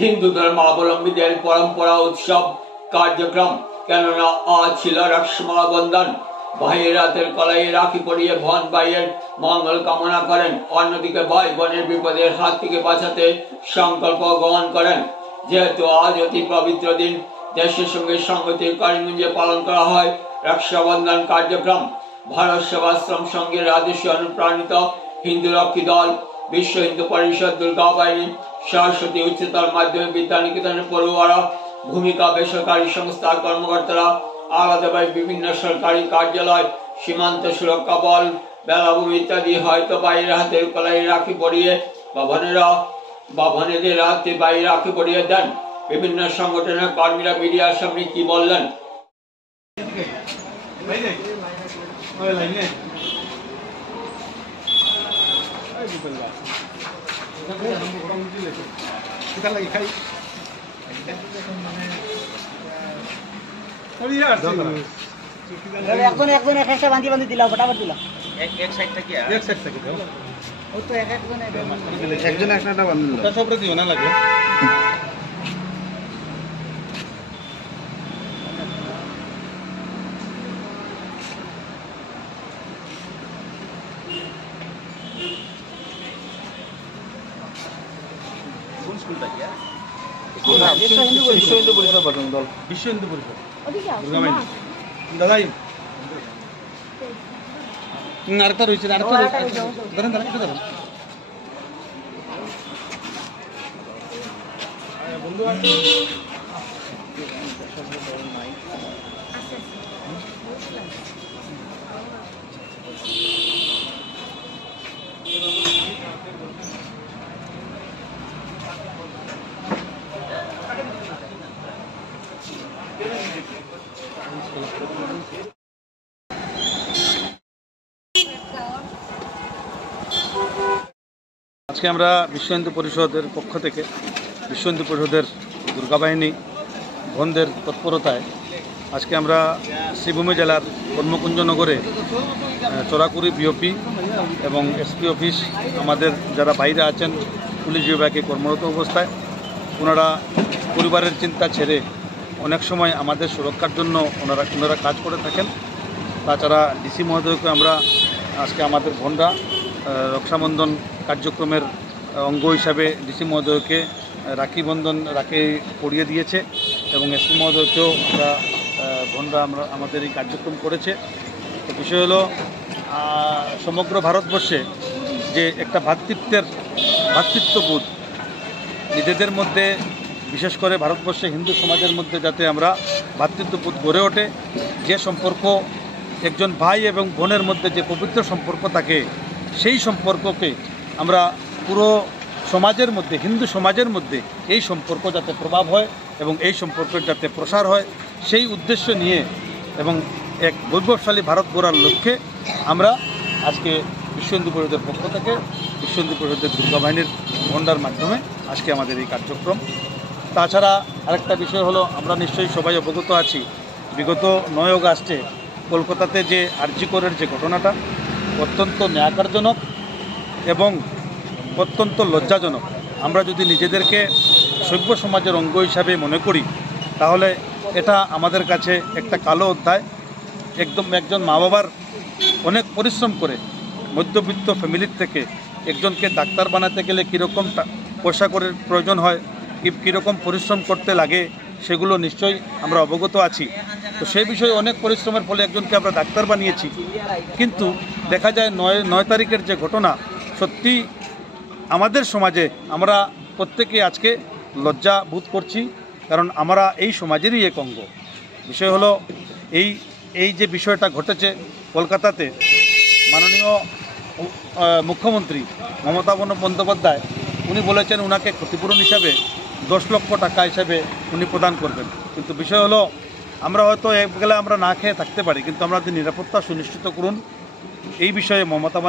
হিন্দু ধর্মাবলম্বীদের পরম্পরা উৎসব কার্যক্রম। কেননা আজ ছিল রক্ষা বন্ধন। ভাইয়ের হাতের কলাইয়ে রাখি পরিয়ে বোন ভাইয়ের মঙ্গল কামনা করেন। অন্যদিকে ভাই বোনের বিপদের হাত থেকে বাঁচাতে সংকল্প গ্রহণ করেন। যেহেতু আজ অতি পবিত্র দিন, দেশের সঙ্গে সংগতির করিমগঞ্জে পালন করা হয় রক্ষাবন্ধন কার্যক্রম। ভারত সেবাশ্রম সংঘের আদেশে অনুপ্রাণিত হিন্দু রক্ষী দল, বিশ্ব হিন্দু পরিষদ, দুর্গা বাহিনী, সরস্বতী উচ্চতর মাধ্যমিক বিদ্যানিকেতনের পড়ুয়ারা, ভূমিকা বেসরকারি সংস্থার কর্মকর্তারা, আলাদাভাবে বিভিন্ন সরকারি কার্যালয়, সীমান্ত সুরক্ষা বল, বেলাভূমি ইত্যাদি হয়তো বাইরের হাতের কলাই রাখি পরিয়ে বা বোনেদের হাতে বাইরে রাখি পরিয়ে দেন। বিভিন্ন সংগঠনের কর্মীরা মিডিয়ার সামনে কি বললেন? একটা বান্ধি বান্ধি দিলাম, ফটাফট দিলাম। এক সাইডটা কি এক সাইড থেকে দাও। ও তো একজন একটা বান্ধি দিলাম। সবরে দিও না লাগে। কোন স্কুলটা কি? বিশ্ব হিন্দু পরিষদ প্রথম দল, বিশ্ব হিন্দু পরিষদ দাদাই আরেকটা রয়েছে, ধরেন ধরেন একটু ধরেন বন্ধু আছে। আজকে আমরা বিশ্ব হিন্দু পরিষদের পক্ষ থেকে বিশ্ব হিন্দু পরিষদের দুর্গা বাহিনী বোনদের তৎপরতায় আজকে আমরা শ্রীভূমি জেলার কর্মকুঞ্জনগরে চোরাকুড়ি বিওপি এবং এসপি অফিস, আমাদের যারা বাইরে আছেন পুলিশ বিভাগে কর্মরত অবস্থায়, ওনারা পরিবারের চিন্তা ছেড়ে অনেক সময় আমাদের সুরক্ষার জন্য ওনারা কাজ করে থাকেন। তাছাড়া ডিসি মহোদয়কে আমরা আজকে আমাদের বোনরা রক্ষাবন্ধন কার্যক্রমের অঙ্গ হিসাবে ডিসি মহোদয়কে রাখি পরিয়ে দিয়েছে এবং এসপি মহোদয়কেও বোনরা আমাদের এই কার্যক্রম করেছে। তো বিষয় হলো সমগ্র ভারতবর্ষে যে একটা ভ্রাতৃত্ববোধ নিজেদের মধ্যে, বিশেষ করে ভারতবর্ষে হিন্দু সমাজের মধ্যে যাতে আমরা ভ্রাতৃত্ববোধ গড়ে ওঠে, যে সম্পর্ক একজন ভাই এবং বোনের মধ্যে যে পবিত্র সম্পর্ক থাকে, সেই সম্পর্ককে আমরা পুরো সমাজের মধ্যে, হিন্দু সমাজের মধ্যে এই সম্পর্ক যাতে প্রভাব হয় এবং এই সম্পর্কের যাতে প্রসার হয়, সেই উদ্দেশ্য নিয়ে এবং এক বৈভবশালী ভারত গড়ার লক্ষ্যে আমরা আজকে বিশ্ব হিন্দু পরিষদের পক্ষ থেকে বিশ্ব হিন্দু পরিষদের দুর্গা বাহিনীর ভণ্ডার মাধ্যমে আজকে আমাদের এই কার্যক্রম। তাছাড়া আরেকটা বিষয় হলো, আমরা নিশ্চয়ই সবাই অবগত আছি, বিগত 9 আগস্টে কলকাতাতে যে আরজি করের যে ঘটনাটা অত্যন্ত ন্যায়কারজনক এবং অত্যন্ত লজ্জাজনক। আমরা যদি নিজেদেরকে সভ্য সমাজের অঙ্গ হিসাবে মনে করি, তাহলে এটা আমাদের কাছে একটা কালো অধ্যায়। একজন মা বাবার অনেক পরিশ্রম করে মধ্যবিত্ত ফ্যামিলির থেকে একজনকে ডাক্তার বানাতে গেলে কীরকম পয়সা করে প্রয়োজন হয়, কীরকম পরিশ্রম করতে লাগে, সেগুলো নিশ্চয়ই আমরা অবগত আছি। তো সেই বিষয়ে অনেক পরিশ্রমের ফলে একজনকে আমরা ডাক্তার বানিয়েছি, কিন্তু দেখা যায় 9 তারিখের যে ঘটনা, সত্যি আমাদের সমাজে আমরা প্রত্যেকে আজকে লজ্জা বোধ করছি, কারণ আমরা এই সমাজেরই এক অঙ্গ। বিষয় হলো এই যে বিষয়টা ঘটেছে কলকাতাতে, মাননীয় মুখ্যমন্ত্রী মমতা বন্দ্যোপাধ্যায় উনি বলেছেন ওনাকে ক্ষতিপূরণ হিসাবে 10 লক্ষ টাকা হিসাবে উনি প্রদান করবেন। কিন্তু বিষয় হলো, আমরা হয়তো এক গেলে আমরা না খেয়ে থাকতে পারি, কিন্তু আমাদের নিরাপত্তা সুনিশ্চিত করুন। এই বিষয়ে মমতা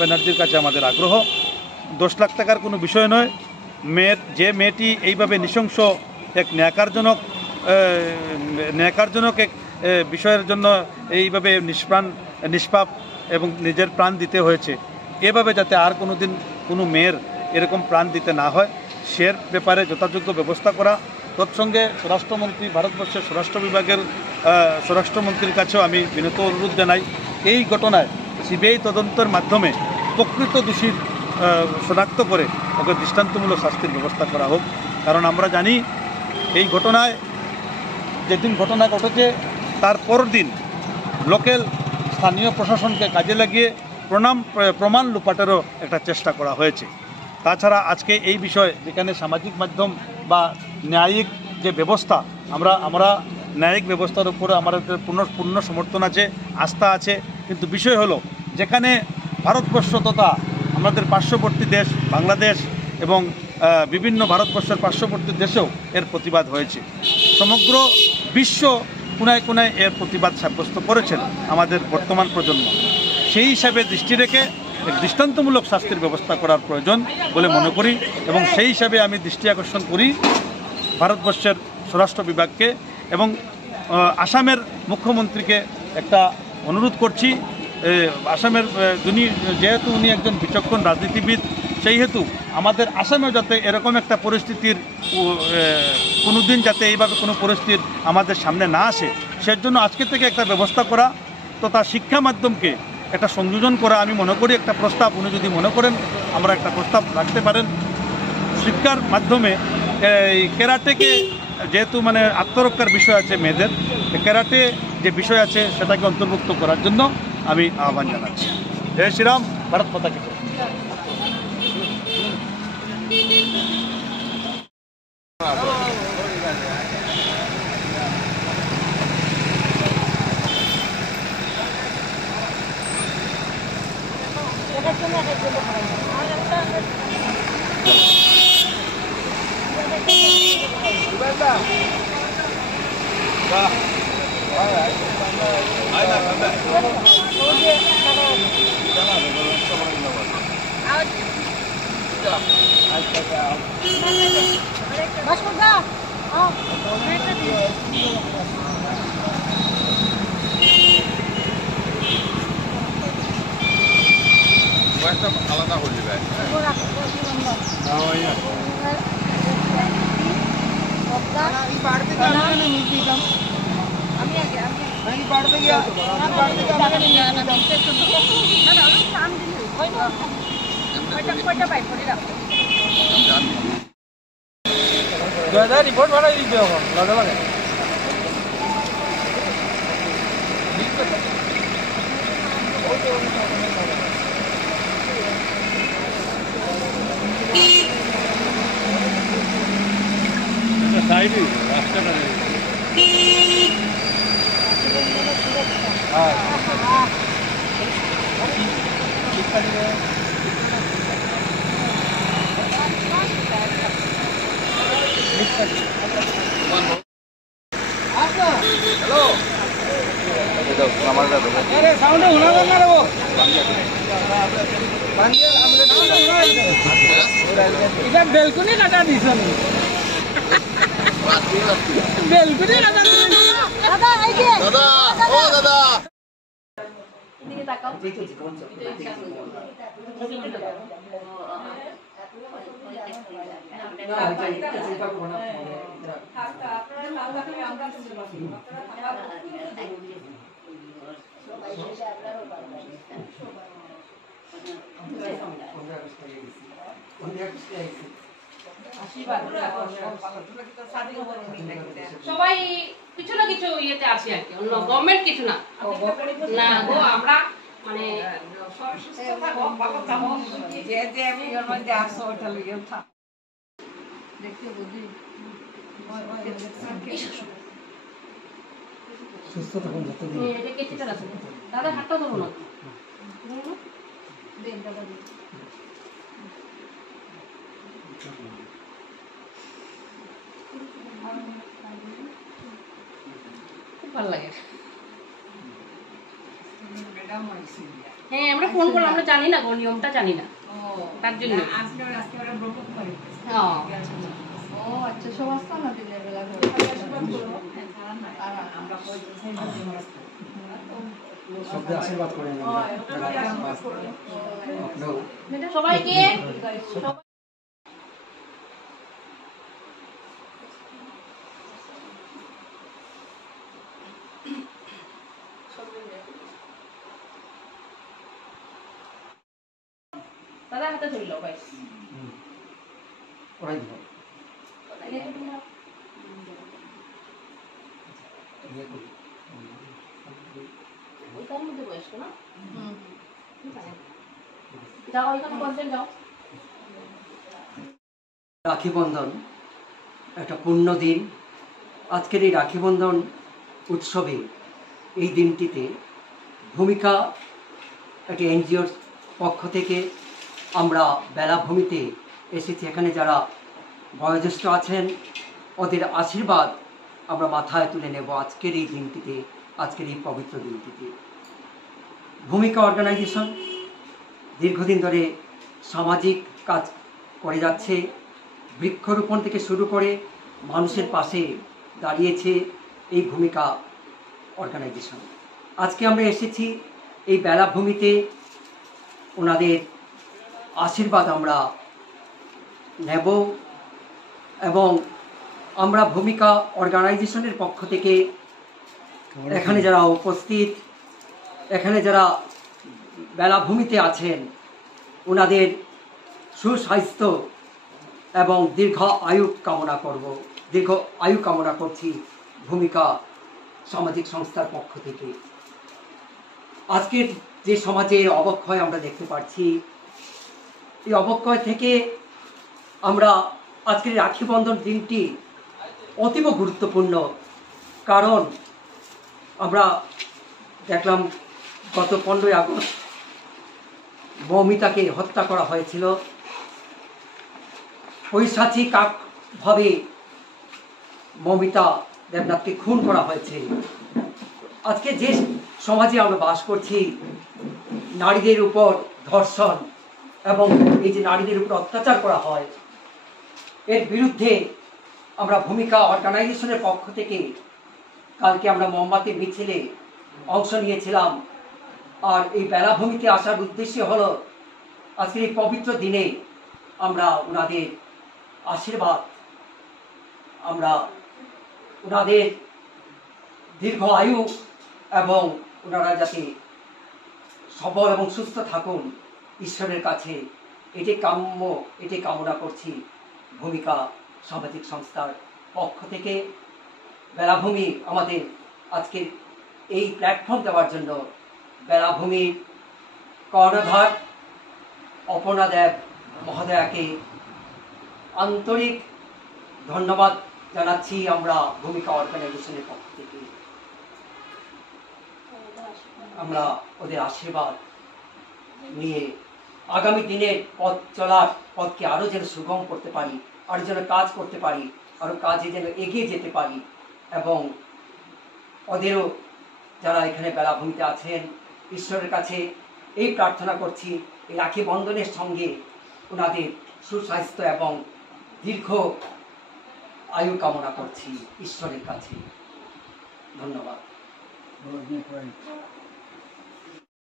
ব্যানার্জির কাছে আমাদের আগ্রহ। 10 লাখ টাকার কোনো বিষয় নয়। যে মেয়েটি এইভাবে নৃশংস এক ন্যায়কারজনক এক বিষয়ের জন্য এইভাবে নিষ্পাপ এবং নিজের প্রাণ দিতে হয়েছে, এভাবে যাতে আর কোনো দিন কোনো মেয়ের এরকম প্রাণ দিতে না হয়, সের ব্যাপারে যথাযোগ্য ব্যবস্থা করা। তৎসঙ্গে স্বরাষ্ট্রমন্ত্রী, ভারতবর্ষের স্বরাষ্ট্র বিভাগের স্বরাষ্ট্রমন্ত্রীর কাছেও আমি বিনীত অনুরোধ জানাই, এই ঘটনায় সিবিআই তদন্তের মাধ্যমে প্রকৃত দোষীর শনাক্ত করে ওকে দৃষ্টান্তমূলক শাস্তির ব্যবস্থা করা হোক। কারণ আমরা জানি এই ঘটনায় যেদিন ঘটনা ঘটেছে তার পরের দিন লোকাল স্থানীয় প্রশাসনকে কাজে লাগিয়ে প্রমাণ লুপাটেরও একটা চেষ্টা করা হয়েছে। তাছাড়া আজকে এই বিষয় যেখানে সামাজিক মাধ্যম বা ন্যায়িক যে ব্যবস্থা, আমরা ন্যায়িক ব্যবস্থার উপরে আমাদের পূর্ণ সমর্থন আছে, আস্থা আছে, কিন্তু বিষয় হলো যেখানে ভারতবর্ষ তথা আমাদের পার্শ্ববর্তী দেশ বাংলাদেশ এবং বিভিন্ন ভারতবর্ষের পার্শ্ববর্তী দেশেও এর প্রতিবাদ হয়েছে। সমগ্র বিশ্ব কোনায় কোনায় এর প্রতিবাদ সাব্যস্ত করেছেন আমাদের বর্তমান প্রজন্ম। সেই হিসাবে দৃষ্টি রেখে এক দৃষ্টান্তমূলক শাস্তির ব্যবস্থা করার প্রয়োজন বলে মনে করি এবং সেই হিসাবে আমি দৃষ্টি আকর্ষণ করি ভারতবর্ষের স্বরাষ্ট্র বিভাগকে এবং আসামের মুখ্যমন্ত্রীকে একটা অনুরোধ করছি। আসামের যেহেতু উনি একজন বিচক্ষণ রাজনীতিবিদ, সেই হেতু আমাদের আসামেও যাতে এরকম একটা পরিস্থিতির কোনোদিন যাতে এইভাবে কোনো পরিস্থিতির আমাদের সামনে না আসে, সেজন্য আজকে থেকে একটা ব্যবস্থা করা তথা শিক্ষা মাধ্যমকে একটা সংযোজন করা আমি মনে করি একটা প্রস্তাব, উনি যদি মনে করেন আমরা একটা প্রস্তাব রাখতে পারেন। শিক্ষার মাধ্যমে এই ক্যারাটেকে যেহেতু মানে আত্মরক্ষার বিষয় আছে মেয়েদের, ক্যারাটে যে বিষয় আছে সেটাকে অন্তর্ভুক্ত করার জন্য আমি আহ্বান জানাচ্ছি। জয় শ্রীরাম, ভারত মাতা কি জয়। আলাদা হলি ভাই রিপোর্ট বানাই দিতে হবে লগে লগে। সাইডে রাস্তাটা বেলকুনি কাটা দিছ বেলকুনি কাটা দাদা দাদা ও দাদা সবাই কিছু না কিছু ইয়েতে আছে আর কি, অন্য গভর্নমেন্ট কিছু না না গো, আমরা মানে দাদা হাতটা ধরো না। খুব ভালো লাগে। হ্যাঁ আমরা ফোন করলাম, আমরা জানি না গো, নিয়মটা জানি না, তার জন্য। আচ্ছা সমস্যা না দিনের বেলা সবাইকে দাদা হাতে ধরলো ব্যাস ওরাই দিল ওইটার মধ্যে বয়স্ক না যাও ওইখানে বসে যাও। রাখি বন্ধন একটা পূর্ণ দিন। আজকের এই রাখি বন্ধন উৎসবে এই দিনটিতে ভূমিকা একটি এনজিওর পক্ষ থেকে আমরা বেলাভূমিতে এসেছি। এখানে যারা বয়োজ্যেষ্ঠ আছেন ওদের আশীর্বাদ আমরা মাথায় তুলে নেব আজকের এই দিনটিতে, আজকের এই পবিত্র দিনটিতে। ভূমিকা অর্গানাইজেশন দীর্ঘদিন ধরে সামাজিক কাজ করে যাচ্ছে। বৃক্ষরোপণ থেকে শুরু করে মানুষের পাশে দাঁড়িয়েছে এই ভূমিকা অর্গানাইজেশন। আজকে আমরা এসেছি এই বেলাভূমিতে ওনাদের আশীর্বাদ আমরা নেব এবং আমরা ভূমিকা অর্গানাইজেশনের পক্ষ থেকে এখানে যারা উপস্থিত, এখানে যারা বেলাভূমিতে আছেন ওনাদের সুস্বাস্থ্য এবং দীর্ঘ আয়ু কামনা করছি ভূমিকা সামাজিক সংস্থার পক্ষ থেকে। আজকের যে সমাজে অবক্ষয় আমরা দেখতে পাচ্ছি, এই অবক্ষয় থেকে আমরা আজকের রাখি বন্ধন দিনটি অতীব গুরুত্বপূর্ণ। কারণ আমরা দেখলাম গত 15ই আগস্ট মৌমিতাকে হত্যা করা হয়েছিল। পৈশাচিকভাবে মৌমিতা দেবনাথকে খুন করা হয়েছে। আজকে যে সমাজে আমরা বাস করছি, নারীদের উপর ধর্ষণ এবং এই যে নারীদের উপর অত্যাচার করা হয়, এর বিরুদ্ধে আমরা ভূমিকা অর্গানাইজেশনের পক্ষ থেকে কালকে আমরা মোমবাতি মিছিলে অংশ নিয়েছিলাম। আর এই বেলাভূমিতে আসার উদ্দেশ্য হলো আজকের এই পবিত্র দিনে আমরা ওনাদের আশীর্বাদ, আমরা ওনাদের দীর্ঘ আয়ু এবং ওনারা যাতে সবল এবং সুস্থ থাকুন ঈশ্বরের কাছে এটি কামনা করছি ভূমিকা সামাজিক সংস্থার পক্ষ থেকে। বেলাভূমি আমাদের আজকের এই প্ল্যাটফর্ম দেওয়ার জন্য বেলাভূমির কর্ণধার অপর্ণা দেব মহোদয়াকে আন্তরিক ধন্যবাদ জানাচ্ছি আমরা ভূমিকা অর্গানাইজেশনের পক্ষ থেকে। আমরা ওদের আশীর্বাদ নিয়ে আগামী দিনের পথকে আরো যেন সুগম করতে পারি, আরো যেন কাজ করতে পারি, আরো কাজে যেন এগিয়ে যেতে পারি এবং ওদেরও যারা এখানে বেলাভূমিতে আছেন ঈশ্বরের কাছে এই প্রার্থনা করছি এই রাখি বন্ধনের সঙ্গে ওনাদের সুস্বাস্থ্য এবং দীর্ঘ আয়ু কামনা করছি ঈশ্বরের কাছে। ধন্যবাদ।